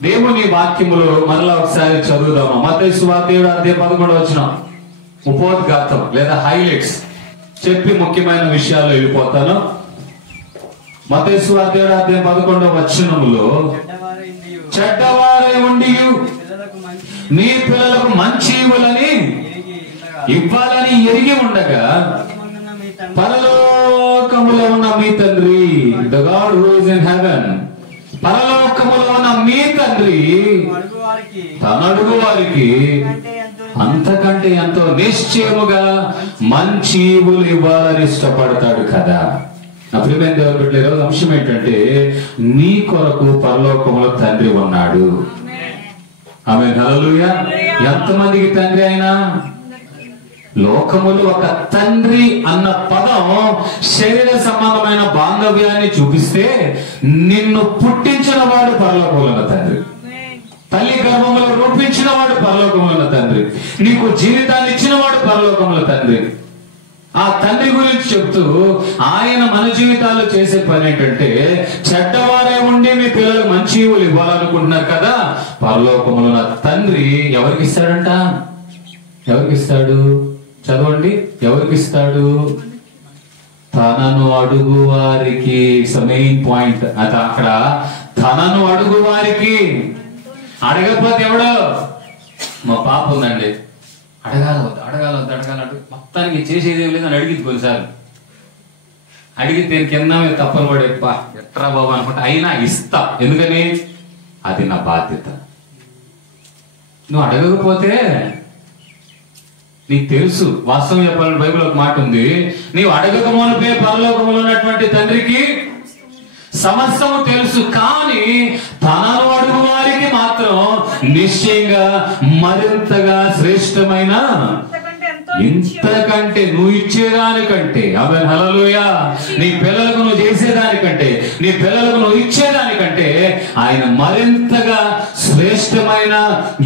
దేవుని వాక్యములో మరలా ఒకసారి చదువుదాము. మత్తయి సువార్త 7:11 ఉపోద్ఘాతం లేదా హైలైట్స్ చెప్పి ముఖ్యమైన విషయాలు వెళ్ళిపోతాను. మత్తయి సువార్త 7:11 చెడ్డవారై ఉండి మీ పిల్లలకు మంచి ఇవ్వాలని ఎరిగి ఉండగా పరలోకములో ఉన్న మీ తండ్రి, the God who is in heaven, పరలోకములో ఉన్న మీ తండ్రి తన అడుగు వారికి అంతకంటే ఎంతో నిశ్చయముగా మంచి ఈవులు ఇవ్వాలని ఇష్టపడతాడు కదా. నా ప్రియమైన దేవుని బిడ్డలారా, ఈరోజు అంశం ఏంటంటే నీ కొరకు పరలోకములో తండ్రి ఉన్నాడు. ఆమేన్, హల్లెలూయా. ఎంతమందికి తండ్రి అయినా? లోకములు ఒక తండ్రి అన్న పదం శరీర సంబంధమైన బాంధవ్యాన్ని చూపిస్తే, నిన్ను పుట్టించిన వాడు పరలోకములో ఉన్న తండ్రి, తల్లి గర్భంలో రూపించిన వాడు పరలోకములో ఉన్న తండ్రి, నీకు జీవితాన్ని ఇచ్చిన వాడు పరలోకములో తండ్రి. ఆ తండ్రి గురించి చెప్తూ ఆయన మన జీవితాల్లో చేసే పని ఏంటంటే, చెడ్డవారే ఉండి మీ పిల్లలు మంచి ఈవులు ఇవ్వాలనుకుంటున్నారు కదా, పరలోకములో ఉన్న తండ్రి ఎవరికి ఇస్తాడంట? ఎవరికి ఇస్తాడు? చదవండి. ఎవరికి ఇస్తాడు? తనను అడుగు వారికి. మెయిన్ పాయింట్ అది అక్కడ. తనను అడుగు వారికి. అడగకపోతే ఎవడో, మా పాప ఉందండి, అడగాల మొత్తానికి చేసేది ఏం లేదని అడిగింది కొన్నిసార్లు. అడిగితే కింద తప్పని పడే ఎట్రా బాబు అనుకుంటా, అయినా ఇస్తా. ఎందుకని? అది నా బాధ్యత. నువ్వు అడగకపోతే నీకు తెలుసు. వాస్తవం చెప్పాలని బైబిల్ ఒక మాట ఉంది, నీవు అడగకమునుపే పరలోకములో ఉన్నటువంటి తండ్రికి సమస్తము తెలుసు, కానీ తనను అడుగు వారికి మాత్రం నిశ్చయంగా మరింతగా శ్రేష్టమైన, ఇంతకంటే నువ్వు ఇచ్చేదానికంటే, ఆమేన్, హల్లెలూయా, నీ పిల్లలకు నువ్వు చేసేదానికంటే, నీ పిల్లలకు నువ్వు ఇచ్చేదానికంటే ఆయన మరింతగా శ్రేష్టమైన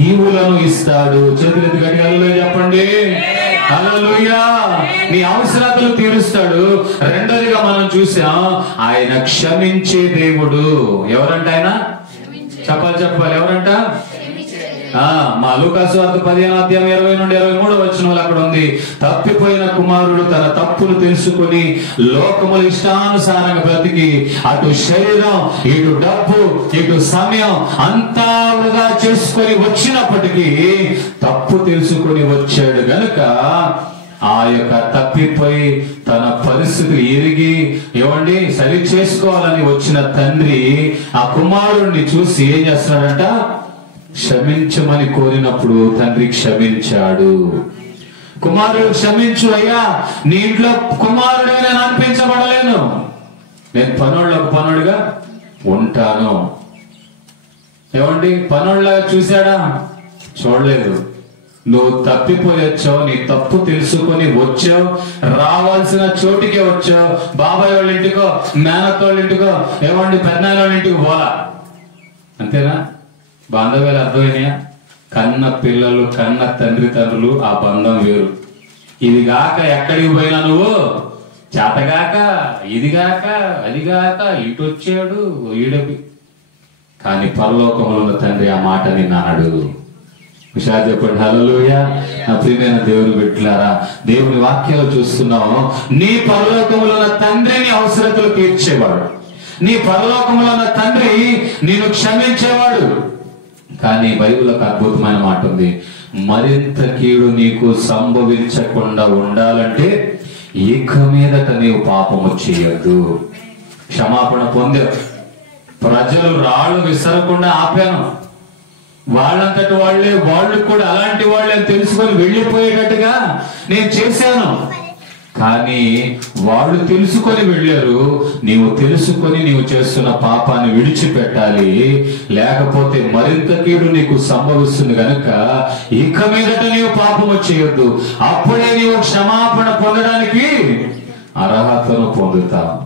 ఈవులను ఇస్తాడు. చేతులెత్తి గట్టిగా హల్లెలూయా చెప్పండి. హల్లెలూయా. నీ అవసరాలు తీరుస్తాడు. రెండోదిగా మనం చూసాం, ఆయన క్షమించే దేవుడు. ఎవరంట ఆయన? చెప్పాలి ఎవరంట? మా లూకాసు వార్త 15:20-23 అక్కడ ఉంది, తప్పిపోయిన కుమారుడు తన తప్పును తెలుసుకొని లోకముల ఇష్టానుసారంగా బ్రతికి అటు శరీరం, ఇటు డబ్బు, ఇటు సమయం అంతా వృధా చేసుకొని వచ్చినప్పటికీ తప్పు తెలుసుకొని వచ్చాడు గనుక ఆ యొక్క తప్పిపోయి తన పరిస్థితి ఎరిగి సరి చేసుకోవాలని వచ్చిన తండ్రి ఆ కుమారుడిని చూసి ఏం చేస్తున్నాడంట? క్షమించమని కోరినప్పుడు తండ్రి క్షమించాడు. కుమారుడు క్షమించు అయ్యా, నీ ఇంట్లో కుమారుడే నేను అనిపించబడలేను, నేను పనోళ్ళగా ఉంటాను. పనోళ్ళగా చూశాడా? చూడలేదు. నువ్వు తప్పిపోయి వచ్చావు, నీ తప్పు తెలుసుకొని వచ్చావు, రావాల్సిన చోటికే వచ్చావు. బాబాయ్ వాళ్ళ ఇంటికో, మేనత్త వాళ్ళ ఇంటికో, పెద్దనాయన వాళ్ళ ఇంటికి పోలా. అంతేనా? బాంధవ్యాలు అర్థమైనాయా? కన్న పిల్లలు, కన్న తండ్రులు, ఆ బంధం వేరు. ఇది గాక ఎక్కడికి పోయినా నువ్వు చేతగాక, ఇదిగాక, అదిగాక, ఇటు వచ్చాడు ఈడకి. కానీ పరలోకములో ఉన్న తండ్రి ఆ మాట నిన్నాడు. విషయాలు చెప్పండి. హల్లెలూయా. నా ప్రియమైన దేవుని బిడ్డలారా, దేవుని వాక్యాలు చూస్తున్నాం. నీ పరలోకములో ఉన్న తండ్రిని అవసరతలు తీర్చేవాడు, నీ పరలోకములో ఉన్న తండ్రి నిన్ను క్షమించేవాడు. కానీ బైబిల్ ఒక అద్భుతమైన మాట ఉంది, మరింత కీడు నీకు సంభవించకుండా ఉండాలంటే ఇక మీదట నీవు పాపము చేయొద్దు. క్షమాపణ పొందావు, ప్రజలు రాళ్ళు విసరకుండా ఆపాను, వాళ్ళంతటి వాళ్ళు కూడా అలాంటి వాళ్ళని తెలుసుకొని వెళ్ళిపోయేటట్టుగా నేను చేశాను. కానీ వాళ్ళు తెలుసుకొని వెళ్ళారు. నీవు తెలుసుకొని నీవు చేస్తున్న పాపాన్ని విడిచిపెట్టాలి, లేకపోతే మరింత కీడు నీకు సంభవిస్తుంది కనుక ఇక మీదట నీవు పాపము చేయొద్దు. అప్పుడే నీవు క్షమాపణ పొందడానికి అర్హతను పొందుతావు.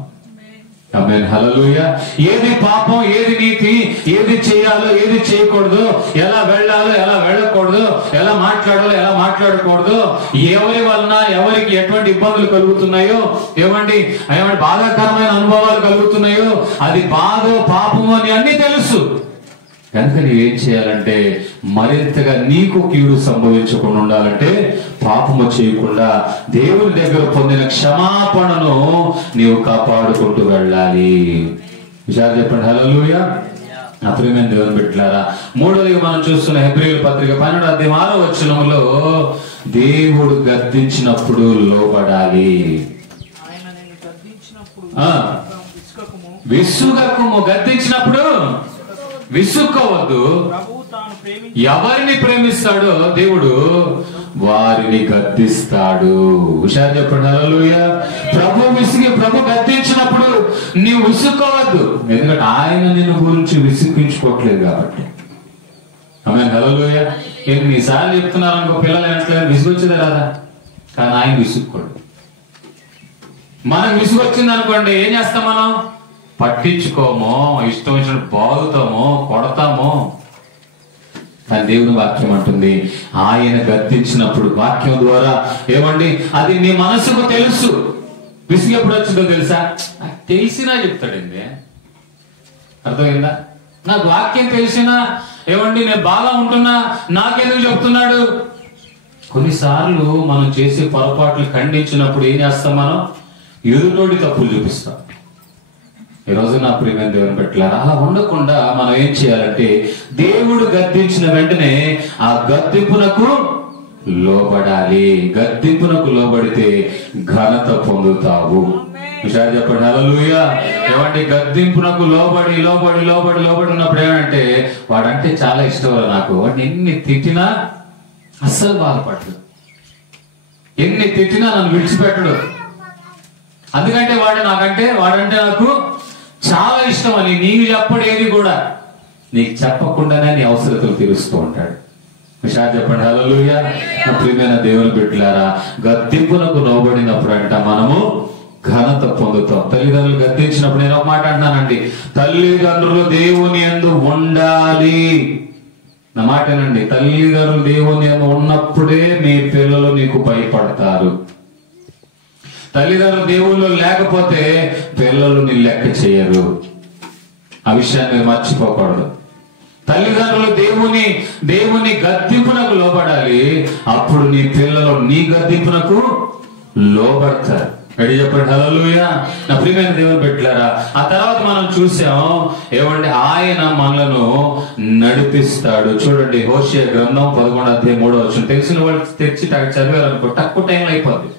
ఆమేన్, హల్లెలూయా. ఏది పాపం, ఏది నీతి, ఏది చేయాలో, ఏది చేయకూడదు, ఎలా వెళ్ళాలో, ఎలా వెళ్ళకూడదు, ఎలా మాట్లాడాలో, ఎలా మాట్లాడకూడదు, ఎవరి వలన ఎవరికి ఎటువంటి ఇబ్బందులు కలుగుతున్నాయో, ఏమండి బాధాకరమైన అనుభవాలు కలుగుతున్నాయో, అది బాధో పాపమో అని అన్ని తెలుసు. కనుక నీవేం చేయాలంటే మరింతగా నీకు కీడు సంభవించకుండా ఉండాలంటే పాపము చేయకుండా దేవుని దగ్గర పొందిన క్షమాపణను నీవు కాపాడుకుంటూ వెళ్ళాలి. విషయాలు చెప్పండి. హల్లెలూయా. ప్రియమైన దేవుని బిడ్డలారా, మూడోదిగా మనం చూస్తున్న హెబ్రీయుల పత్రిక 12:6 దేవుడు గద్దించినప్పుడు లోబడాలి. విసుగకుము, గద్దించినప్పుడు విసుక్కోవద్దు. ఎవరిని ప్రేమిస్తాడో దేవుడు వారిని గద్దిస్తాడు. హుషారు చెప్పండి. హల్లెలూయా. ప్రభు గద్దించినప్పుడు నీవు విసుక్కోవద్దు, ఎందుకంటే ఆయన నిన్ను గురించి విసుక్కించుకోవట్లేదు కాబట్టి. ఆమేన్. హల్లెలూయా. ఎన్నిసార్లు చెప్తున్నారు అనుకో, పిల్లలు ఎట్లా విసుగొచ్చేదే రాదా, కానీ ఆయన విసుక్కోడు. మనకు విసుగొచ్చింది అనుకోండి, ఏం చేస్తాం? మనం పట్టించుకోమో, ఇష్టం వచ్చినట్టు బాగుతామో, కొడతామో. కానీ దేవుని వాక్యం అంటుంది, ఆయన గద్దించినప్పుడు వాక్యం ద్వారా ఏమండి, అది నీ మనసుకు తెలుసు. విసుగు ఎప్పుడు వచ్చిందో తెలుసా? తెలిసినా చెప్తాడండి. అర్థమైందా? నాకు వాక్యం తెలిసినా ఏమండి నేను బాగా ఉంటున్నా, నాకెందుకు చెప్తున్నాడు? కొన్నిసార్లు మనం చేసే పొరపాట్లు ఖండించినప్పుడు ఏం చేస్తాం? మనం ఎదుటోడి తప్పులు చూపిస్తాం. ఈరోజు నా ప్రియమైన దేవుని బిడ్డలారా, అలా ఉండకుండా మనం ఏం చేయాలంటే దేవుడు గద్దించిన వెంటనే ఆ గద్దింపునకు లోబడాలి. గద్దింపునకు లోబడితే ఘనత పొందుతావు. విషయాలు చెప్పండి. హల్లెలూయా. ఏమంటే గద్దింపునకు లోబడి లోబడి లోబడి లోబడి ఉన్నప్పుడు ఏమంటే వాడంటే చాలా ఇష్టం నాకు. వాడిని ఎన్ని తిట్టినా అస్సలు బాధపడదు, ఎన్ని తిట్టినా నన్ను విడిచిపెట్టడు. అందుకంటే వాడంటే నాకు చాలా ఇష్టం అని నీకు చెప్పడు, ఏది కూడా నీకు చెప్పకుండానే నీ అవసరతలు తీరుస్తూ ఉంటాడు. విషయాలు చెప్పండి. హల్లెలూయా. ప్రియమైన దేవుని బిడ్డలారా, గద్దింపునకు లోబడినప్పుడు అంట మనము ఘనత పొందుతాం. తల్లిదండ్రులు గద్దించినప్పుడు నేను ఒక మాట అంటున్నానండి, తల్లిదండ్రులు దేవుని యందు ఉండాలి. నా మాటేనండి. తల్లిదండ్రులు దేవుని యందు ఉన్నప్పుడే మీ పిల్లలు నీకు భయపడతారు. తల్లిదండ్రులు దేవుళ్ళు లేకపోతే పిల్లలు నీ లెక్క చేయరు. ఆ విషయాన్ని మర్చిపోకూడదు. తల్లిదండ్రులు దేవుని గద్దింపునకు లోబడాలి. అప్పుడు నీ పిల్లలు నీ గద్దింపునకు లోబడతారు. రెడీ చెప్పండి. హల్లెలూయా. నా ప్రియమైన దేవుని బిడ్డలారా, ఆ తర్వాత మనం చూసాం ఏమండి, ఆయన మనలను నడిపిస్తాడు. చూడండి, హోషేయ గ్రంథం 11:3 తెలిసిన వాళ్ళు తెచ్చి చదివారనుకో తక్కువ టైంలో అయిపోద్ది.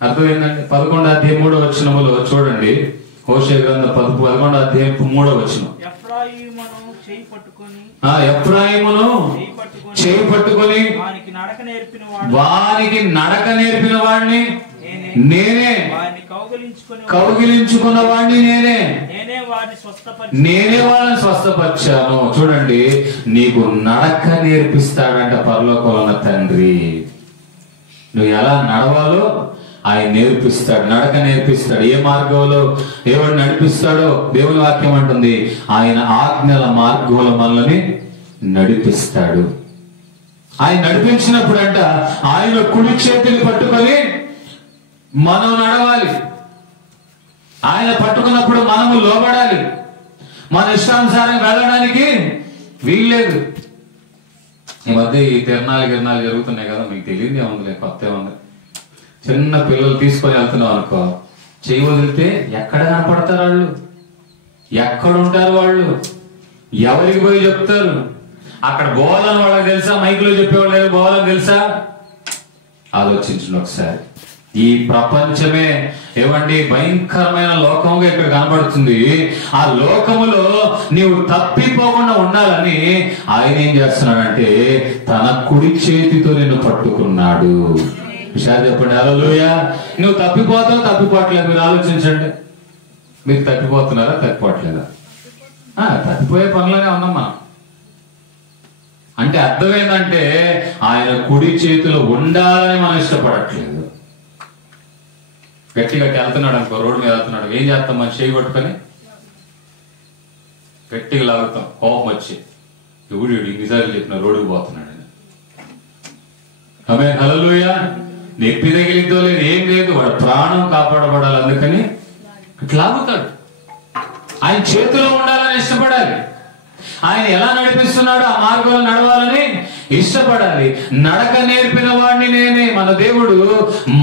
అర్థమైందండి. 11:3 చూడండి, హోషేయ గ్రంథం 11:3 ఎఫ్రాయిమును చేయి పట్టుకొని వానికి నడక నేర్పిన వాడిని నేనే, కౌగిలించుకున్న వాడిని నేనే వాడిని స్వస్థపరిచాను. చూడండి, నీకు నడక నేర్పిస్తాడంట పరలోకంలో ఉన్న తండ్రి. నువ్వు ఎలా నడవాలో ఆయన నేర్పిస్తాడు, నడక నేర్పిస్తాడు. ఏ మార్గంలో దేవుడు నడిపిస్తాడో దేవుని వాక్యం అంటుంది, ఆయన ఆజ్ఞల మార్గంలో మనల్ని నడిపిస్తాడు. ఆయన నడిపించినప్పుడు అంట ఆయన కుడి చేతిని పట్టుకొని మనం నడవాలి. ఆయన పట్టుకున్నప్పుడు మనము లోబడాలి. మన ఇష్టానుసారం వెళ్ళడానికి వీల్లేదు. ఈ మధ్య ఈ తిరణాలు జరుగుతున్నాయి కదా, మీకు తెలియదు ఏముంది, కొత్త ఏముంది. చిన్న పిల్లలు తీసుకొని వెళ్తున్నాం అనుకో, చేయి వదిలితే ఎక్కడ కనపడతారు వాళ్ళు, ఎక్కడ ఉంటారు వాళ్ళు, ఎవరికి పోయి చెప్తారు? అక్కడ బోలని వాళ్ళకి తెలుసా? మైకులో చెప్పేవాళ్ళు బోలని తెలుసా? ఆలోచించండి ఒకసారి. ఈ ప్రపంచమే ఏమండి భయంకరమైన లోకంగా ఇక్కడ కనబడుతుంది. ఆ లోకములో నీవు తప్పిపోకుండా ఉండాలని ఆయన ఏం చేస్తున్నాడంటే తన కుడి చేతితో నిన్ను పట్టుకున్నాడు. విషయాలు చెప్పండి. హల్లెలూయా. నువ్వు తప్పిపోవట్లేదు. మీరు ఆలోచించండి, మీరు తప్పిపోతున్నారా తప్పిపోవట్లేదా? తప్పిపోయే పనులనే ఉన్నాం మనం. అంటే అర్థం ఏంటంటే ఆయన కుడి చేతిలో ఉండాలని మనం ఇష్టపడట్లేదు. గట్టిగా వెళ్తున్నాడు అనుకో, రోడ్డు మీద వెళ్తున్నాడు, ఏం చేస్తాం? మనం చేయి కొట్టుకొని గట్టిగా లాగుతాం, కోపం వచ్చి ఎవడు ఇన్నిసార్లు చెప్పిన రోడ్డుకు పోతున్నాడు. ఆమేన్. హల్లెలూయా. నొప్పి తగిలిద్దో లేదు, ఏం లేదు, వాడు ప్రాణం కాపాడబడాలి, అందుకని ఇట్లా లాగుతాడు. ఆయన చేతిలో ఉండాలని ఇష్టపడాలి. ఆయన ఎలా నడిపిస్తున్నాడో ఆ మార్గంలో నడవాలని ఇష్టపడాలి. నడక నేర్పిన వాడిని నేనే. మన దేవుడు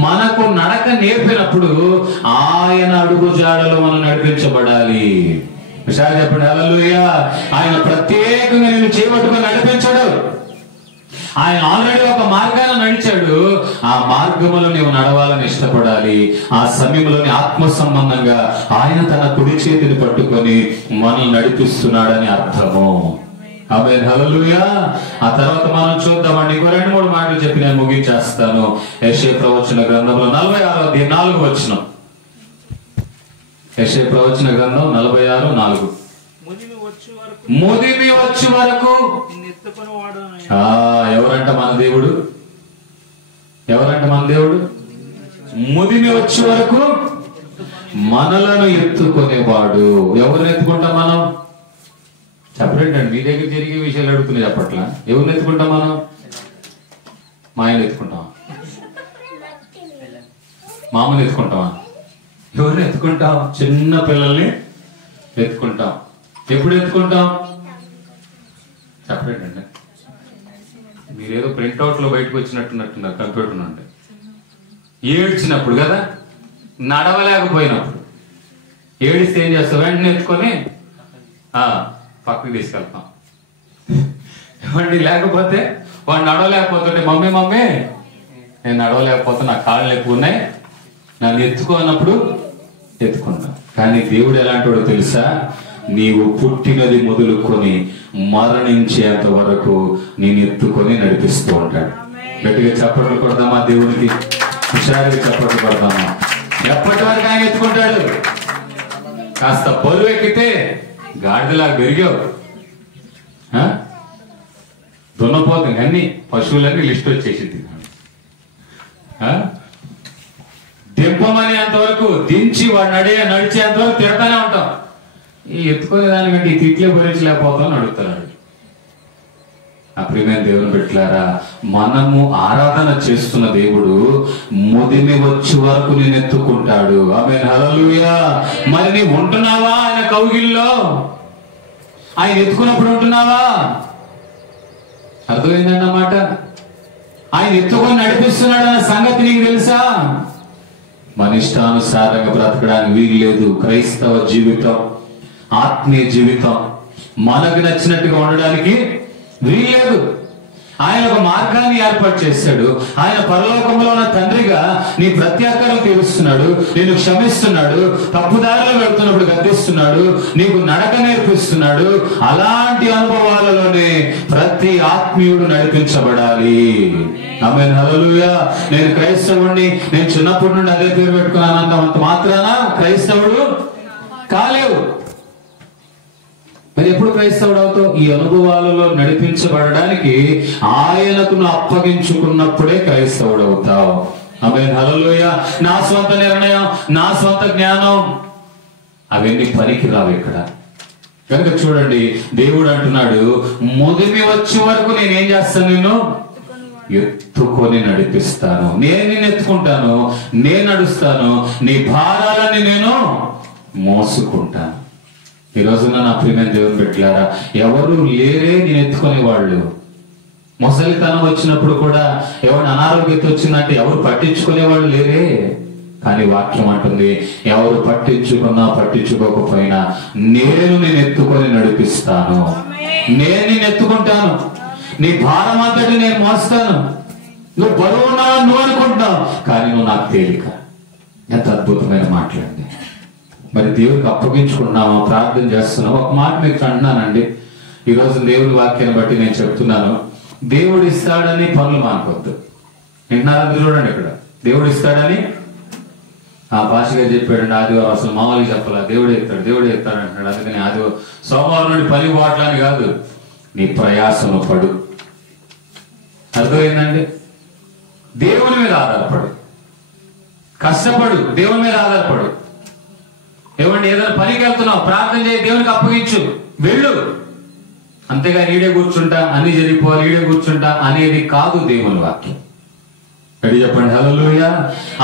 మనకు నడక నేర్పినప్పుడు ఆయన అడుగు జాడలో మనం నడిపించబడాలి. విషయాలు చెప్పండి హల్లెలూయా. ఆయన ప్రత్యేకంగా నేను చేపట్టుకుని నడిపించాడు. ఆయన ఆల్రెడీ ఒక మార్గాన్ని నడిచాడు. ఆ మార్గంలో నీవు నడవాలని ఇష్టపడాలి. ఆ సమయంలోని ఆత్మ సంబంధంగా ఆయన తన కుడి చేతిని పట్టుకొని మనల్ని నడిపిస్తున్నాడని అర్థము. ఆమేన్ హల్లెలూయా. ఆ తర్వాత మనం చూద్దామండి. ఇంకో 2-3 మాటలు చెప్పి నేను ముగించేస్తాను. యెషయా ప్రవచన గ్రంథంలో 46వ అధ్యాయం 4వ వచనం. యెషయా ప్రవచన గ్రంథం 46:4. ముదిమి వచ్చి వరకు ఎవరంట మన దేవుడు? ఎవరంట మన దేవుడు? ముదిమి వచ్చే వరకు మనలను ఎత్తుకునేవాడు. ఎవరిని ఎత్తుకుంటాం మనం? చెప్పలేండి. మీ దగ్గర జరిగే విషయాలు అడుగుతున్నాయి చెప్పట్లా. ఎవరిని ఎత్తుకుంటాం మనం? మా ఆయన ఎత్తుకుంటాం? మామూలు ఎత్తుకుంటామా? ఎవరిని ఎత్తుకుంటాం? చిన్న పిల్లల్ని ఎత్తుకుంటాం. ఎప్పుడు ఎత్తుకుంటాం? చెప్పలేండి. మీరేదో ప్రింట్అవుట్ లో బయటకు వచ్చినట్టున్నారు కంప్యూటర్ నుండి. ఏడ్చినప్పుడు కదా, నడవలేకపోయినప్పుడు ఏడిస్తే ఏం చేస్తాం? వెంటనే ఎత్తుకొని పక్కకి తీసుకెళ్తాం. ఏమండి, లేకపోతే వాడు నడవలేకపోతుంటే మమ్మీ మమ్మీ నేను నడవలేకపోతే నా కాళ్ళు ఎక్కువ ఉన్నాయి, నన్ను ఎత్తుకోనప్పుడు ఎత్తుకుంటాం. కానీ దేవుడు ఎలాంటి వాడు తెలుసా? నీవు పుట్టినది మొదలుకొని మరణించేంత వరకు నేను ఎత్తుకొని నడిపిస్తూ ఉంటాడు. గట్టిగా చప్పట్లు కొడదామా దేవునికి? హుషారుగా చప్పట్లు కొడదామా? ఎప్పటి వరకు ఆయన ఎత్తుకుంటాడు? కాస్త బరువు ఎక్కితే గాడిదలా పెరిగావు, దున్నపోతుంది అన్ని పశువులన్నీ లిస్ట్ వచ్చేసింది. దింపమని అంతవరకు దించి వాడు నడిచేంత వరకు తిడతానే ఉంటాం. ఈ ఎత్తుకునే దానికంటే ఈ తిట్లే భరించలేకపోతామని అడుగుతున్నాడు. ప్రియమైన దేవుని బిడ్డలారా, మనము ఆరాధన చేస్తున్న దేవుడు ముదిమి వచ్చే వరకు నేను ఎత్తుకుంటాడు. ఆమేన్ హల్లెలూయా. మరి నీవు ఉంటున్నావా ఆయన కౌగిల్లో? ఆయన ఎత్తుకున్నప్పుడు ఉంటున్నావా? అర్థమైందన్నమాట. ఆయన ఎత్తుకొని నడిపిస్తున్నాడు అన్న సంగతి నీకు తెలుసా? మన ఇష్టానుసారంగా బ్రతకడానికి వీలు లేదు. క్రైస్తవ జీవితం, ఆత్మీయ జీవితం మనకు నచ్చినట్టుగా ఉండడానికి వీల్లేదు. ఆయన ఒక మార్గాన్ని ఏర్పాటు చేశాడు. ఆయన పరలోకంలో ఉన్న తండ్రిగా నీ ప్రత్యేకతను తీరుస్తున్నాడు, నేను క్షమిస్తున్నాడు, తప్పుదారిలో వెళ్తున్నప్పుడు గద్దిస్తున్నాడు, నీకు నడక నేర్పిస్తున్నాడు. అలాంటి అనుభవాలలోనే ప్రతి ఆత్మీయుడు నడిపించబడాలి. ఆమేన్ హల్లెలూయా. నేను క్రైస్తవుడిని, నేను చిన్నప్పటి నుండి అదే పేరు పెట్టుకున్నానంత మాత్రాన క్రైస్తవుడు కాలేవు. మరి ఎప్పుడు క్రైస్తవుడు అవుతావు? ఈ అనుభవాలలో నడిపించబడడానికి ఆయనకు అప్పగించుకున్నప్పుడే క్రైస్తవుడు అవుతావు. ఆమేన్ హల్లెలూయా. నా స్వంత నిర్ణయం, నా స్వంత జ్ఞానం అవన్నీ పనికి రావు ఇక్కడ. కనుక చూడండి, దేవుడు అంటున్నాడు, ముదిమి వచ్చే వరకు నేనేం చేస్తాను? నేను ఎత్తుకొని నడిపిస్తాను. నేను నిన్ను ఎత్తుకుంటాను, నేను నడుస్తాను, నీ భారాలని నేను మోసుకుంటాను. ఈ రోజున నా ప్రియమైన దేవుని బిడ్డలారా, ఎవరు లేరే నేను ఎత్తుకునే వాళ్ళు. ముసలితనం వచ్చినప్పుడు కూడా ఎవరు అనారోగ్యత వచ్చిందంటే ఎవరు పట్టించుకునే వాళ్ళు లేరే. కానీ వాక్యం అంటుంది, ఎవరు పట్టించుకున్నా పట్టించుకోకపోయినా నేను ఎత్తుకొని నడిపిస్తాను. నేను నిన్ను ఎత్తుకుంటాను, నీ భారం అంతటి నేను మోస్తాను. నువ్వు బరువున్నా నువ్వు అనుకుంటావు, కానీ నువ్వు నాకు తేలిక. ఎంత అద్భుతమైన మాట్లాడింది. మరి దేవుడికి అప్పగించుకున్నామా? ప్రార్థన చేస్తున్నాం. ఒక మాట మీకు అంటున్నానండి, ఈరోజు దేవుడి వాక్యాన్ని బట్టి నేను చెప్తున్నాను. దేవుడు ఇస్తాడని పనులు మానుకోవద్దు. వింటున్నారా? చూడండి, ఇక్కడ దేవుడు ఇస్తాడని ఆ భాషగా చెప్పాడండి. ఆదివారం అసలు మామూలుగా చెప్పాలా, దేవుడే ఇస్తాడు అంటున్నాడు. అందుకని ఆదివారం సోమవారం నుండి పని పోవట్లని కాదు, నీ ప్రయాసను పడు. అర్థమైందండి? దేవుని మీద ఆధారపడు, కష్టపడు, దేవుని మీద ఆధారపడు. ఏమండి, ఏదైనా పనికి వెళ్తున్నావు, ప్రార్థన చేయి, దేవునికి అప్పగించు, వెళ్ళు. అంతేగా ఈడే కూర్చుంటా, అన్ని జరిగిపోవాలి, ఈడే కూర్చుంటా అనేది కాదు దేవుని వాక్యం. రెడీ చెప్పండి హల్లెలూయా.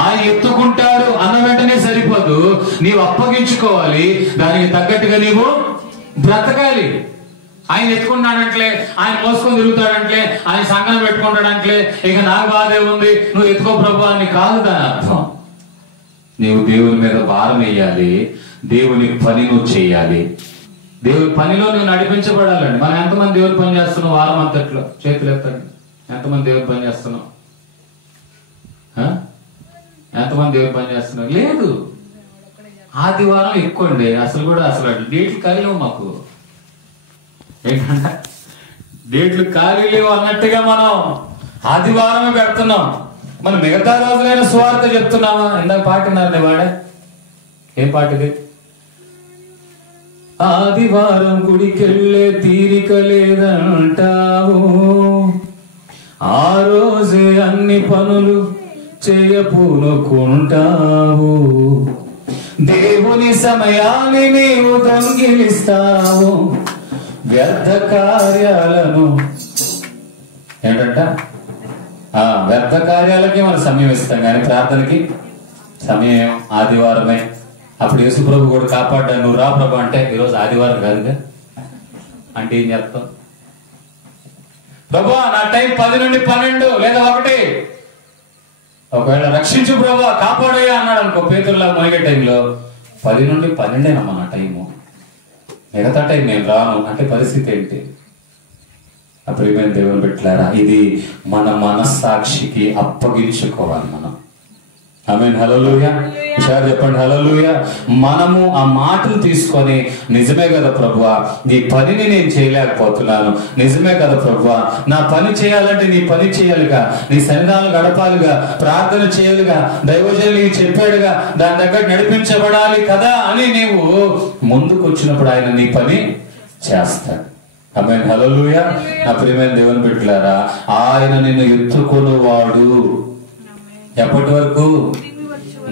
ఆయన ఎత్తుకుంటాడు అన్న వెంటనే సరిపోదు, నీవు అప్పగించుకోవాలి, దానికి తగ్గట్టుగా నీవు బ్రతకాలి. ఆయన ఎత్తుకుంటాడంట్లే, ఆయన మోసుకొని తిరుగుతాడంట్లే, ఆయన సంఘం పెట్టుకుంటాడంట్లే, ఇక నాకు బాధే ఉంది, నువ్వు ఎత్తుకో ప్రభు అని కాదు దాని అర్థం. నీవు దేవుని మీద భారం వేయాలి, దేవుని పని నువ్వు చేయాలి, దేవుని పనిలో నువ్వు నడిపించబడాలండి. మనం ఎంతమంది దేవుని పని చేస్తున్నాం? వారం అంతట్లో చేతులు ఎత్తండి. ఎంతమంది దేవుని పని చేస్తున్నాం? ఎంతమంది దేవుని పని చేస్తున్నాం? లేదు. ఆదివారం ఎక్కువండి. అసలు డేట్లు ఖాళీ లేవు మాకు. ఏంటంటే డేట్లు ఖాళీ లేవు అన్నట్టుగా మనం ఆదివారమే పెడుతున్నాం. మనం మిగతా రోజులైన సువార్త చెప్తున్నామా? ఇందాక పాటినారండి వాడే. ఏం పాటిది? ఆదివారం గుడికెళ్ళే తీరిక లేదంటావు, ఆ రోజే అన్ని పనులు చేయపూనుకుంటావు, దేవుని సమయాన్ని నీవు దొంగిలిస్తావు, వ్యర్థ కార్యాలను ఏంటంట వ్యర్థ కార్యాలకి మనం సమయం ఇస్తాం, కానీ ప్రార్థనకి సమయం ఆదివారమే. అప్పుడు యేసు ప్రభు కూడా కాపాడ్డాను, నువ్వు రా ప్రభు అంటే ఈరోజు ఆదివారం కాదుగా అంటే ఏం చెప్తాం? ప్రభు నా టైం 10 నుండి 12 లేదా 1, ఒకవేళ రక్షించు ప్రభు కాపాడయ్యా అన్నాడు అనుకో, పేతురులా మునిగే టైంలో 10 నుండి 12 నా టైము, మిగతా టైం నేను రాను అంటే పరిస్థితి ఏంటి? అప్పుడు దేవుని పెట్టారా, ఇది మన మనస్సాక్షికి అప్పగించుకోవాలి మనం. ఆమేన్. హల్లెలూయా. ఒకసారి చెప్పండి హల్లెలూయా. మనము ఆ మాటలు తీసుకొని నిజమే కదా ప్రభువా, నీ పనిని నేను చేయలేకపోతున్నాను, నిజమే కదా ప్రభువా, నా పని చేయాలంటే నీ పని చేయాలిగా, నీ సన్నిధానాలు గడపాలిగా, ప్రార్థన చేయాలిగా, దైవజనులు చెప్పాడుగా, దాని దగ్గర నడిపించబడాలి కదా అని నీవు ముందుకు వచ్చినప్పుడు ఆయన నీ పని చేస్తాడు. ఆమేన్. హల్లెలూయా. నా ప్రియమైన దేవుని బిడ్డలారా, ఆయన నిన్ను ఎత్తుకొనువాడు ఎప్పటి వరకు?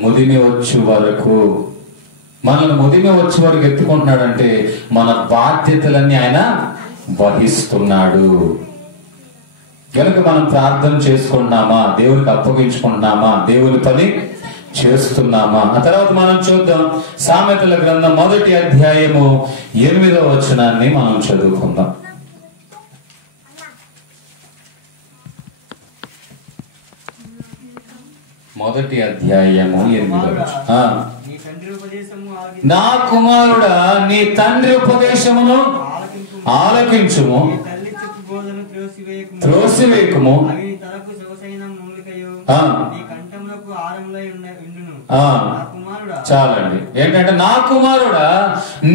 ముదిమి వచ్చు వరకు. మనల్ని ముదిమి వచ్చే వరకు ఎత్తుకుంటున్నాడంటే మన బాధ్యతలన్నీ ఆయన వహిస్తున్నాడు. కనుక మనం ప్రార్థన చేసుకుంటున్నామా, దేవునికి అప్పగించుకుంటున్నామా, దేవుని పని చేస్తున్నామా? ఆ తర్వాత మనం చూద్దాం సామెతల గ్రంథం 1వ అధ్యాయము 8వ వచనాన్ని మనం చదువుకుందాం. 1వ అధ్యాయము 8వ వచనం. నా కుమారుడా నీ తండ్రి ఉపదేశమును ఆలకించుము, త్రోసివేయకుము. చాలండి. ఏంటంటే నా కుమారుడా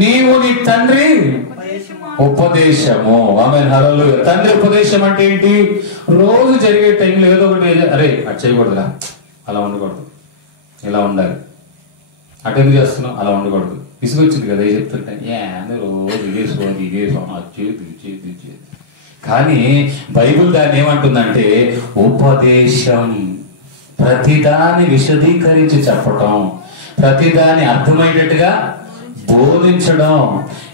నీవు నీ తండ్రి ఉపదేశము. ఆమేన్. హల్లెలూయా. తండ్రి ఉపదేశం అంటే ఏంటి? రోజు జరిగే టైంలో ఏదో ఒకటి, అరే అటు చేయకూడదురా, అలా ఉండకూడదు, ఇలా ఉండాలి, అటు ఎందుకు చేస్తున్నావు, అలా ఉండకూడదు. విసుగొచ్చింది కదా ఏ చెప్తుంటే, రోజు ఇదే చేది. కానీ బైబిల్ దాన్ని ఏమంటుందంటే ఉపదేశం. ప్రతిదాన్ని విశదీకరించి చెప్పటం, ప్రతిదాన్ని అర్థమయ్యేటట్టుగా బోధించడం.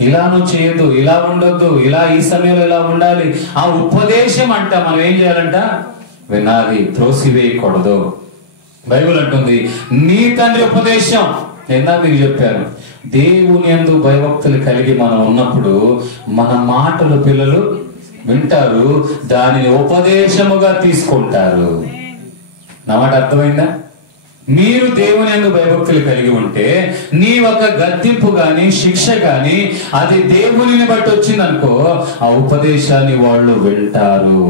ఇలా నువ్వు చేయొద్దు, ఇలా ఉండొద్దు, ఇలా ఈ సమయంలో ఇలా ఉండాలి. ఆ ఉపదేశం అంట మనం ఏం చేయాలంట? వినాలి, త్రోసివేయకూడదు. బైబిల్ అంటుంది నీ తండ్రి ఉపదేశం. నేను మీకు చెప్పాను, దేవుని యందు భయభక్తులు కలిగి మనం ఉన్నప్పుడు మన మాటలు పిల్లలు వింటారు, దానిని ఉపదేశముగా తీసుకుంటారు. నా మాట అర్థమైందా? మీరు దేవుని యందు భయభక్తులు కలిగి ఉంటే నీ ఒక గద్దింపు గాని శిక్ష గాని అది దేవునిని బట్టి వచ్చిందనుకో, ఆ ఉపదేశాన్ని వాళ్ళు వింటారు.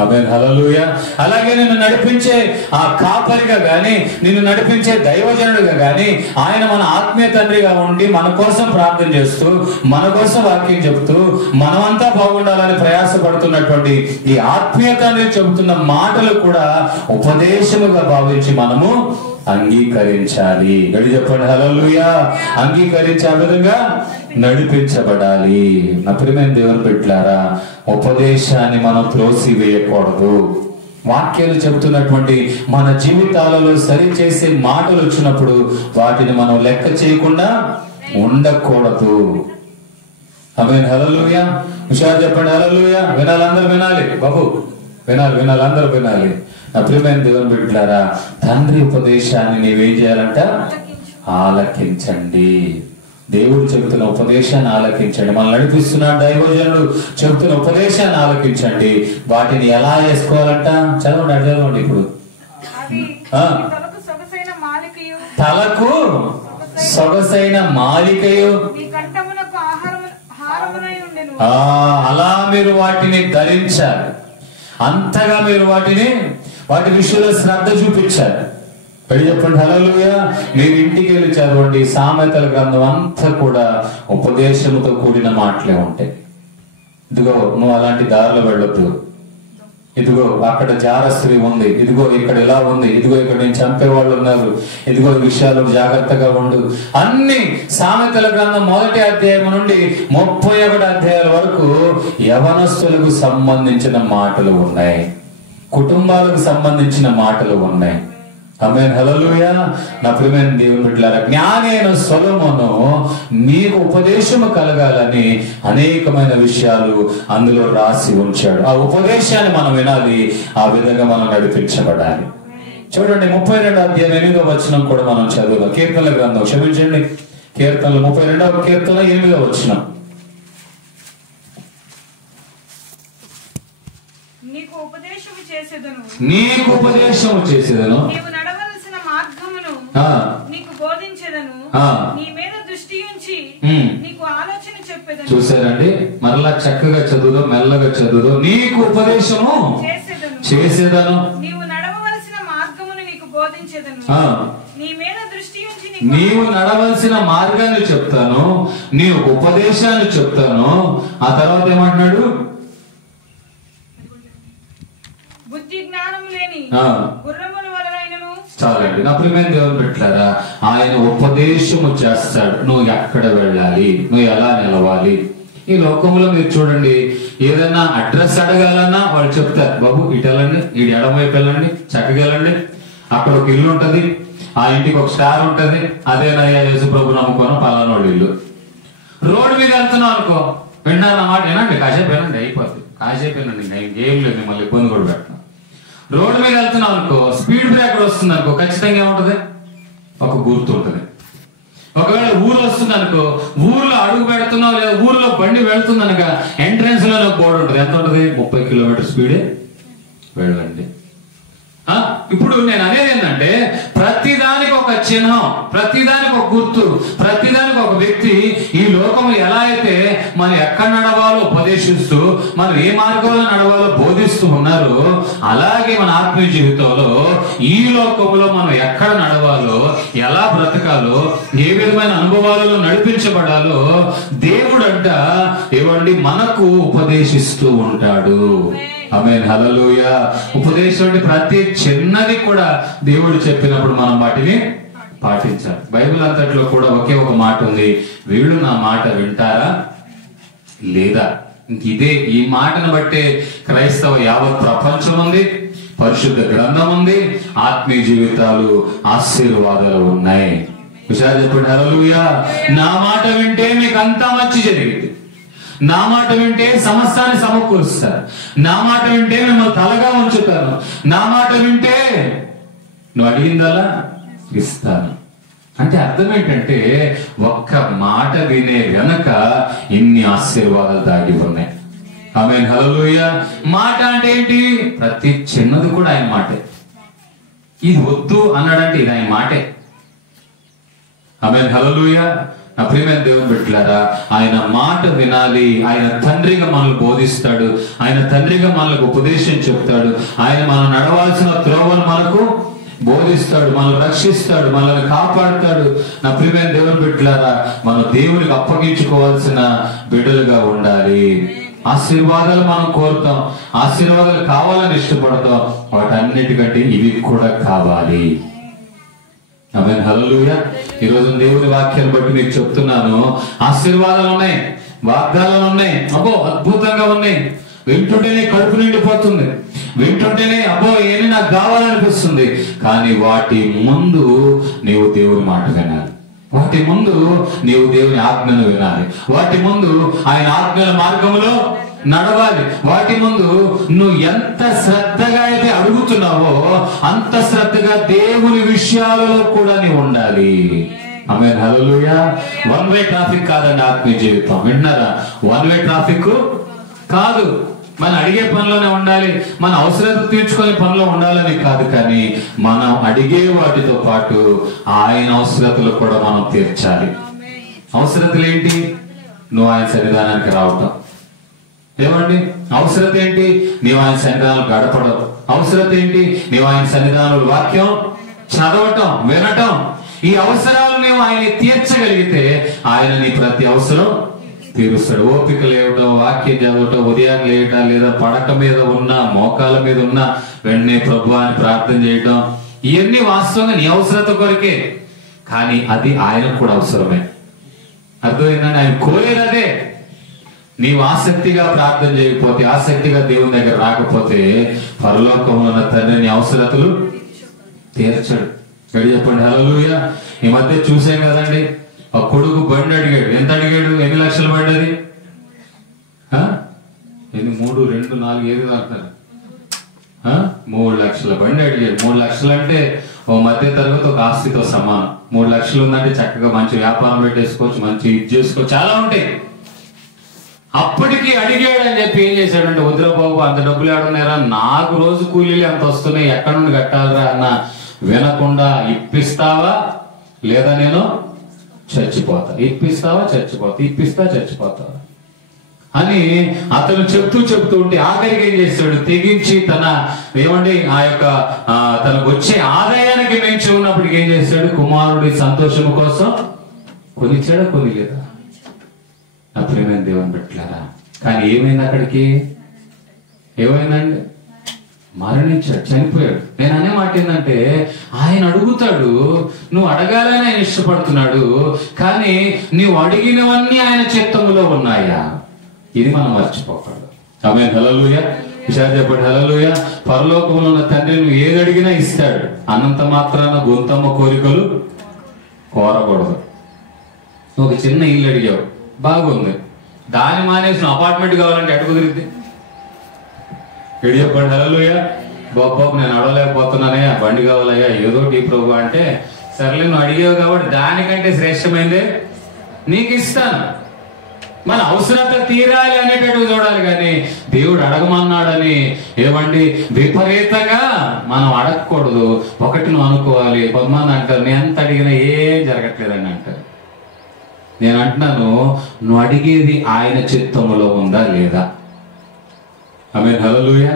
ఆమేన్. హల్లెలూయా. అలాగే నిన్ను నడిపించే ఆ కాపరిగా గాని, నిన్ను నడిపించే దైవజనుడిగా గాని, ఆయన మన ఆత్మీయ తండ్రిగా ఉండి మన కోసం ప్రార్థన చేస్తూ, మన కోసం వాక్యం చెబుతూ, మనమంతా బాగుండాలని ప్రయాసపడుతున్నటువంటి ఈ ఆత్మీయ తండ్రి చెబుతున్న మాటలు కూడా ఉపదేశముగా భావించి మనము అంగీకరించాలి. గడి చెప్పండి హల్లెలూయా. అంగీకరించే విధంగా నడిపించబడాలి. నా ప్రియమైన దేవుని బిడ్డలారా, ఉపదేశాన్ని మనం త్రోసివేయకూడదు. వాక్యాలు చెబుతున్నటువంటి మన జీవితాలలో సరిచేసే మాటలు వచ్చినప్పుడు వాటిని మనం లెక్క చేయకుండా ఉండకూడదు. ఆమేన్. హల్లెలూయా. హుషారు చెప్పండి హల్లెలూయా. వినాలి, అందరూ వినాలి బాబు, వినాలి, అందరూ వినాలి. నా ప్రియమైన దేవుని బిడ్డలారా, తండ్రి ఉపదేశాన్ని నీవేం చేయాలంట? ఆలకించండి. దేవుడు చెబుతున్న ఉపదేశాన్ని ఆలకించండి. మనం నడిపిస్తున్న దైవజనుడు చెబుతున్న ఉపదేశాన్ని ఆలకించండి. వాటిని ఎలా వేసుకోవాలంట? చదవండి ఇప్పుడు. తలకు సొగసైన మాలికయు, అలా మీరు వాటిని ధరించాలి. అంతగా మీరు వాటి విషయంలో శ్రద్ధ చూపించాలి. వెళ్ళి చెప్పండి హల్లెలూయా. మీరు ఇంటికి వెళ్ళి చదవండి, సామెతల గ్రంథం అంతా కూడా ఉపదేశంతో కూడిన మాటలే ఉంటాయి. ఇదిగో నువ్వు అలాంటి దారిలో వెళ్ళొద్దు, ఇదిగో అక్కడ జార స్త్రీ ఉంది, ఇదిగో ఇక్కడ ఇలా ఉంది, ఇదిగో ఇక్కడ నేను చంపేవాళ్ళు ఉన్నారు, ఇదిగో ఈ విషయాలు జాగ్రత్తగా ఉండు. అన్ని సామెతల గ్రంథం 1వ అధ్యాయం నుండి 31 అధ్యాయాల వరకు యవనస్తులకు సంబంధించిన మాటలు ఉన్నాయి, కుటుంబాలకు సంబంధించిన మాటలు ఉన్నాయి. ఆమేన్ హల్లెలూయా. నా ప్రియమైన దేవుని బిడ్డలారా, జ్ఞానైన సొలొమోను మీకు ఉపదేశము కలగాలని అనేకమైన విషయాలు అందులో రాసి ఉంచాడు. ఆ ఉపదేశాన్ని మనం వినాలి, ఆ విధంగా మనం నడిపించబడాలి. చూడండి 32వ అధ్యాయం 8వ వచనం కూడా మనం చదువుదాం. కీర్తనల గ్రంథం, క్షమించండి, కీర్తనలు 32వ కీర్తన 8వ వచనం. నీకు ఉపదేశము చేసేదను, నీవు నడవలసిన మార్గమును నీకు బోధించెదను, నీ మీద దృష్టి ఉంచి నీకు ఆలోచన చెప్పేదను. చూసారండి, మరలా చక్కగా చదువుదో, మెల్లగా చదువుదో. నీకు ఉపదేశము చేసేదను, నీవు నడవవలసిన మార్గమును నీకు బోధించెదను, నీ మీద దృష్టి ఉంచి నీవు నడవలసిన మార్గాన్ని చెప్తాను, నీ ఉపదేశాన్ని చెప్తాను. ఆ తర్వాత ఏమంటున్నాడు? బుద్ధి జ్ఞానం లేని గుర్రముల వలనైనను. చాలండి నా ప్రియమైన దేవుని బిడ్డలారా, ఆయన ఉపదేశము చేస్తాడు. నువ్వు ఎక్కడ వెళ్ళాలి, నువ్వు ఎలా నిలవాలి. ఈ లోకంలో మీరు చూడండి, ఏదైనా అడ్రస్ అడగాలన్నా వాళ్ళు చెప్తారు, బాబు ఇటు వెళ్ళండి, ఇటు ఎడమ వైపు వెళ్ళండి, చక్కగా వెళ్ళండి, అక్కడ ఒక ఇల్లు ఉంటది, ఆ ఇంటికి ఒక స్టార్ ఉంటది, అదేనయ్యా యేసు ప్రభు నమ్ముకోను పలానోడు ఇల్లు. రోడ్డు మీద వెళ్తున్నావు అనుకో, విన్నాను మాట వినండి, కాసేపు వినండి, అయిపోతుంది, కాసేపు వినండి, ఏం లేదు, మిమ్మల్ని ఇబ్బంది కూడా పెట్టను. రోడ్డు మీద వెళ్తున్నావు అనుకో, స్పీడ్ బ్రేకర్ వస్తుంది అనుకో, ఖచ్చితంగా ఏముంటది? ఒక గుర్తు ఉంటుంది. ఒకవేళ ఊరు వస్తుంది అనుకో, ఊర్లో అడుగు పెడుతున్నావు లేదా ఊర్లో బండి వెళుతుంది అనగా ఎంట్రన్స్ లో ఒక బోర్డు ఉంటుంది. ఎంత ఉంటుంది? 30 కిలోమీటర్ స్పీడే వెళ్ళండి. ఇప్పుడు నేను అనేది ఏంటంటే, ప్రతిదానికి ఒక చిహ్నం, ప్రతిదానికి ఒక గుర్తు, ప్రతిదానికి ఒక వ్యక్తి. ఈ లోకము ఎలా అయితే మనం ఎక్కడ నడవాలో ఉపదేశిస్తూ, మనం ఏ మార్గంలో నడవాలో బోధిస్తూ ఉన్నారు, అలాగే మన ఆత్మీయ జీవితంలో ఈ లోకంలో మనం ఎక్కడ నడవాలో, ఎలా బ్రతకాలో, ఏ విధమైన అనుభవాలలో నడిపించబడాలో దేవుడంట ఏమండి మనకు ఉపదేశిస్తూ ఉంటాడు. ఆమేన్ హల్లెలూయా. ఉపదేశం అంటే ప్రతి చిన్నది కూడా దేవుడు చెప్పినప్పుడు మనం వాటిని పాటించాలి. బైబిల్ అంతట్లో కూడా ఒకే ఒక మాట ఉంది, వీళ్ళు నా మాట వింటారా లేదా. ఇదే ఈ మాటను బట్టే క్రైస్తవ యావత్ ప్రపంచం ఉంది, పరిశుద్ధ గ్రంథం ఉంది, ఆత్మీయ జీవితాలు, ఆశీర్వాదాలు ఉన్నాయి. విషయాలు చెప్పండి హల్లెలూయా. నా మాట వింటే మీకు అంతా మంచి జరిగింది, నా మాట వింటే సమస్తాన్ని సమకూరుస్తారు, నా మాట వింటే మిమ్మల్ని తలగా ఉంచుతాను, నా మాట వింటే నువ్వు అడిగిందల్లా ఇస్తాను. అంటే అర్థం ఏంటంటే, ఒక్క మాట వినే వెనక ఇన్ని ఆశీర్వాదాలు దాగి ఉన్నాయి. ఆమేన్ హల్లెలూయా. మాట అంటే ఏంటి? ప్రతి చిన్నది కూడా ఆయన మాటే. ఇది వద్దు అన్నాడంటే ఇది ఆయన మాటే. ఆమేన్ హల్లెలూయా. నా ప్రియమైన దేవుని బిడ్డలారా, ఆయన మాట వినాలి. ఆయన తండ్రిగా మనల్ని బోధిస్తాడు, ఆయన తండ్రిగా మనకు ఉపదేశం చెప్తాడు, ఆయన మనం నడవాల్సిన త్రోవను మనకు బోధిస్తాడు, మనల్ని రక్షిస్తాడు, మనల్ని కాపాడుతాడు. నా ప్రియమైన దేవుని బిడ్డలారా, మనం దేవునికి అప్పగించుకోవాల్సిన బిడ్డలుగా ఉండాలి. ఆశీర్వాదాలు మనం కోరుతాం, ఆశీర్వాదాలు కావాలని ఇష్టపడతాం, వాటన్నిటికంటే ఇవి కూడా కావాలి. ఆమేన్ హల్లెలూయా. ఈ రోజు దేవుని వాక్యాన్ని బట్టి మీకు చెప్తున్నాను, ఆశీర్వాదాలు ఉన్నాయి, వాగ్దానాలు ఉన్నాయి, అబ్బో అద్భుతంగా ఉన్నాయి. వింటుంటేనే కడుపు నిండిపోతుంది, వింటుంటేనే అబ్బో ఏమి నాకు కావాలనిపిస్తుంది. కానీ వాటి ముందు నీవు దేవుని మాట వినాలి, వాటి ముందు నీవు దేవుని ఆజ్ఞను వినాలి, వాటి ముందు ఆయన ఆజ్ఞల మార్గంలో నడవాలి. వాటి ముందు నువ్వు ఎంత శ్రద్ధగా అయితే అడుగుతున్నావో అంత శ్రద్ధగా దేవుని విషయాలలో కూడా నీవు ఉండాలి. ఆమేన్, హల్లెలూయా. వన్ వే ట్రాఫిక్ కాదండి ఆత్మీయ జీవితం. వింటున్నారా? వన్ వే ట్రాఫిక్ కాదు. మనం అడిగే పనిలోనే ఉండాలి, మన అవసరత తీర్చుకునే పనిలో ఉండాలని కాదు, కానీ మనం అడిగే వాటితో పాటు ఆయన అవసరతలు కూడా మనం తీర్చాలి. అవసరతలు ఏంటి? నువ్వు ఆయన సన్నిధానానికి రావటం. ఏమండి అవసరత ఏంటి? నీవు ఆయన సన్నిధానం గడపడం. అవసరత ఏంటి? నీవు ఆయన సన్నిధానంలో వాక్యం చదవటం, వినటం. ఈ అవసరాలు నీవు ఆయన తీర్చగలిగితే ఆయన నీ ప్రతి అవసరం తీరుస్తాడు. ఓపిక లేవటం, వాక్యం చదవటం, ఉదయం లేయటం, లేదా పడక మీద ఉన్న మోకాల మీద ఉన్న వెంటనే ప్రభువా అని ప్రార్థన చేయటం, ఇవన్నీ వాస్తవంగా నీ అవసరత కొరకే, కానీ అది ఆయనకు కూడా అవసరమే. అర్థమైందండి? ఆయన కోరేది అదే. నీవు ఆసక్తిగా ప్రార్థన చేయకపోతే, ఆసక్తిగా దేవుని దగ్గర రాకపోతే పరలోకంలో ఉన్న తండ్రి నీ అవసరతలు తీర్చడు. గడి చెప్పండి, హల్లెలూయా. ఈ మధ్య చూసాం కదండి, ఆ కొడుకు బండి అడిగాడు. ఎంత అడిగాడు? ఎన్ని లక్షలు బండి అది? 3, 2, 4 ఏది అంటున్నారు? 3 లక్షల బండి అడిగాడు. 3 లక్షలు అంటే ఓ మధ్య తరగతి ఒక ఆస్తితో సమానం. 3 లక్షలు ఉందంటే చక్కగా మంచి వ్యాపారం పెట్టేసుకోవచ్చు, మంచి ఇది చేసుకోవచ్చు, చాలా ఉంటాయి. అప్పటికి అడిగాడు అని చెప్పి ఏం చేశాడంటే, వద్దురా బాబు అంత డబ్బులు ఏడున్నారా, నాకు రోజు కూలీలు ఎంత వస్తున్నాయి, ఎక్కడి నుండి కట్టాలరా అన్న వినకుండా, ఇప్పిస్తావా లేదా నేను చచ్చిపోతా, ఇప్పిస్తావా చచ్చిపోతా, ఇప్పిస్తా చచ్చిపోతావా అని అతను చెప్తూ ఉంటే ఆఖరికి ఏం చేస్తాడు? తెగించి ఏమండి ఆ యొక్క తనకు వచ్చే ఆదాయానికి మించి ఉన్నప్పటికీ ఏం చేస్తాడు? కుమారుడి సంతోషం కోసం కొనిచ్చాడా, కొనిలేదా? అప్పుడేమైంది దేవుని పెట్టారా? కానీ ఏమైంది అక్కడికి? ఏమైందండి? మరణించాడు, చనిపోయాడు. నేను అనే మాట ఏంటంటే, ఆయన అడుగుతాడు, నువ్వు అడగాలని ఆయన ఇష్టపడుతున్నాడు, కానీ నువ్వు అడిగినవన్నీ ఆయన చిత్తములో ఉన్నాయా? ఇది మనం మర్చిపోకూడదు. ఆమేన్, హల్లెలూయా. విషయాలు చెప్పండి, హల్లెలూయా. పరలోకంలో ఉన్న తండ్రి నువ్వు ఏది అడిగినా ఇస్తాడు. అన్నంత మాత్రాన గొంతమ్మ కోరికలు కోరకూడదు. ఒక చిన్న ఇల్లు అడిగావు, బాగుంది, దాని మానేసి అపార్ట్మెంట్ కావాలంటే ఎటు కుదిరిద్ది? ఎడు చెప్పండి, హల్లెలూయా. బాబు నేను అడవలేకపోతున్నానే, ఆ బండి కావాలయ్యా, ఏదో టీ ప్రభు అంటే, సర్లే నువ్వు అడిగావు కాబట్టి దానికంటే శ్రేష్టమైందే నీకు ఇస్తాను. మన అవసరత తీరాలి అనేటట్టు చూడాలి, కానీ దేవుడు అడగమన్నాడని ఏమండి విపరీతంగా మనం అడగకూడదు. ఒకటి నువ్వు అనుకోవాలి. కొంతమంది అంటారు, నేను ఎంత అడిగినా ఏం జరగట్లేదని అంటారు. నేను అంటున్నాను, నువ్వు అడిగేది ఆయన చిత్తములో ఉందా లేదా? ఆమేన్, హల్లెలూయా.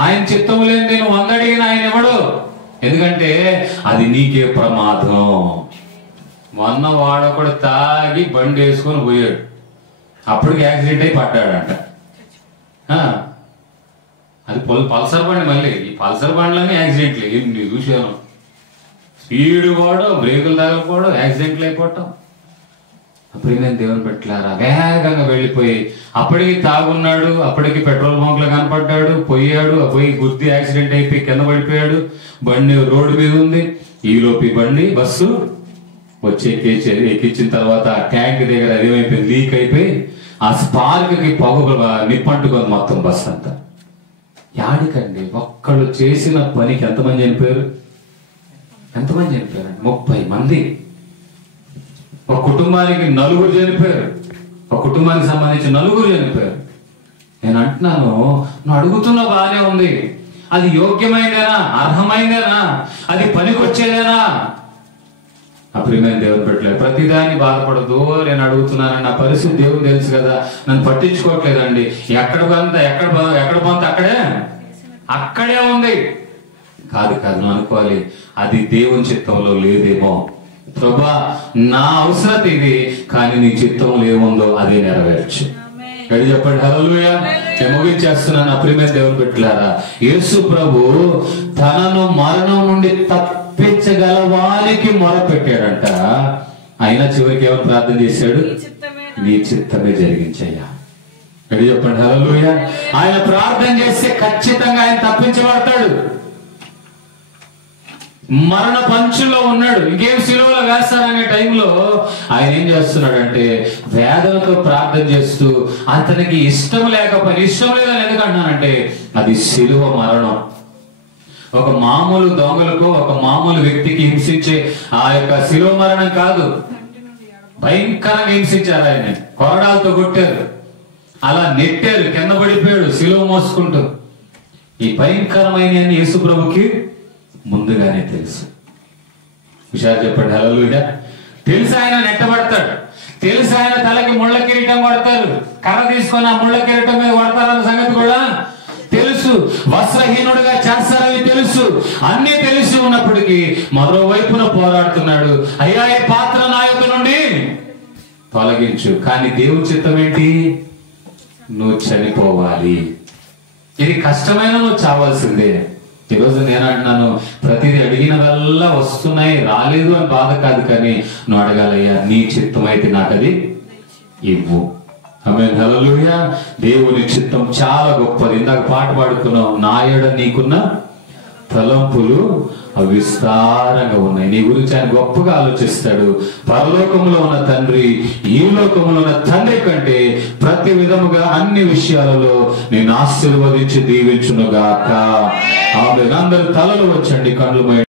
ఆయన చిత్తము లేనిది నువ్వు 100 అడిగినా ఆయన ఇవ్వడు. ఎందుకంటే అది నీకే ప్రమాదం. మొన్న వాడొకడు తాగి బండి వేసుకొని పోయాడు, అప్పటికి యాక్సిడెంట్ అయి పడ్డాడంట. అది పల్సర్ బండి. మళ్ళీ ఈ పల్సర్ బండ్లన్నీ యాక్సిడెంట్లు. నేను చూశాను. స్పీడ్ పోవడం, బ్రేకులు తగలకపోవడం, యాక్సిడెంట్లు అయిపోవటం. అప్పుడు నేను దేవుని పెట్టారా వేగంగా వెళ్ళిపోయి, అప్పటికి తాగున్నాడు, అప్పటికి పెట్రోల్ బంక్ లో కనపడ్డాడు, పోయి గుర్తి యాక్సిడెంట్ అయిపోయి కింద పడిపోయాడు. బండి రోడ్డు మీద ఉంది. ఈలోపు బండి బస్సు వచ్చి ఎక్కించిన తర్వాత ట్యాంక్ దగ్గర అదేమైపోయింది, లీక్ అయిపోయి ఆ స్పార్క్ కి నిప్పంటుకుంది మొత్తం బస్ అంతా. యాడికండి ఒక్కళ్ళు చేసిన పనికి ఎంతమంది చనిపోయారు? 30 మంది. ఒక కుటుంబానికి 4 చనిపోయారు. ఒక కుటుంబానికి సంబంధించి 4 చనిపోయారు. నేను అంటున్నాను, నువ్వు అడుగుతున్నా బాగానే ఉంది, అది యోగ్యమైందేనా, అర్హమైందేనా, అది పనికొచ్చేదేనా? అప్పుడు నేను దేవుని పెట్టలేదు. ప్రతిదాన్ని బాధపడదు, నేను అడుగుతున్నాను, నా పరిస్థితి దేవుడు తెలుసు కదా, నన్ను పట్టించుకోవట్లేదండి. ఎక్కడ పొంత అక్కడే ఉంది. కాదు నువ్వు అనుకోవాలి, అది దేవుని చిత్తంలో లేదేమో. ప్రభా నా అవసరత ఇది, కానీ నీ చిత్తంలో ఏముందో అదే నెరవేర్చు. గడి చెప్పండి, హల్లెలూయా. ముగించేస్తున్నాను. అప్రియమైన దేవుని బిడ్డలారా, యేసు ప్రభు తనను మరణం నుండి తప్పించగలవానికి మొరపెట్టాడంట. అయినా చివరికి ఎవరు ప్రార్థన చేశాడు? నీ చిత్తమే జరిగించయ్యా. గడి చెప్పండి, హల్లెలూయా. ఆయన ప్రార్థన చేస్తే ఖచ్చితంగా ఆయన తప్పించబడతాడు. మరణ పంచులో ఉన్నాడు, ఇంకేం సిలువలో వేస్తారనే టైంలో ఆయన ఏం చేస్తున్నాడంటే వేదనతో ప్రార్థన చేస్తూ, అతనికి ఇష్టం లేదని ఎందుకంటున్నానంటే అది సిలువ మరణం. ఒక మామూలు దొంగలకు, ఒక మామూలు వ్యక్తికి హింసించే ఆ యొక్క శిలువ మరణం కాదు, భయంకరంగా హింసించారు. ఆయన కొరడాలతో కొట్టారు, అలా నెట్టారు, కింద పడిపోయాడు శిలువ మోసుకుంటూ. ఈ భయంకరమైన యేసు ప్రభుకి ముందుగానే తెలుసు. విషయాలు చెప్పండి. హల్లెలూయా. తెలుసు ఆయన నెట్టబడతాడు, తెలుసు ఆయన తలకి ముళ్ళ కిరీటం కొడతారు, కర్ర తీసుకొని ఆ ముళ్ళ కిరీటం మీద కొడతారన్న సంగతి కూడా తెలుసు. వస్త్రహీనుడిగా చేస్తారని తెలుసు. అన్ని తెలిసి ఉన్నప్పటికీ మరోవైపున పోరాడుతున్నాడు. అయ్యా, ఈ పాత్ర నా యొద్ద నుండి తొలగించు. కానీ దేవుని చిత్తం ఏంటి? నువ్వు చనిపోవాలి. ఇది కష్టమైన నువ్వు చావాల్సిందే. ఈరోజు నేను అంటున్నాను, ప్రతిదీ అడిగినవల్లా వస్తున్నాయి, రాలేదు అని బాధ కాదు, కానీ నువ్వు అడగాలయ్యా, నీ చిత్తం అయితే నాకు అది ఇవ్వు. ఆమేన్. హల్లెలూయా. దేవుని చిత్తం చాలా గొప్పది. ఇందాక పాట పాడుకున్నాం, నా యేడ నీకున్న తలంపులు విస్తారంగా ఉన్నాయి. నీ గురించి ఆయన గొప్పగా ఆలోచిస్తాడు. పరలోకంలో ఉన్న తండ్రి ఈ లోకంలో ఉన్న తండ్రి కంటే ప్రతి విధముగా అన్ని విషయాలలో నేను ఆశీర్వదించి దీవించునుగాక. ఆమేన్. అందరూ తలలు వచ్చండి, కళ్ళు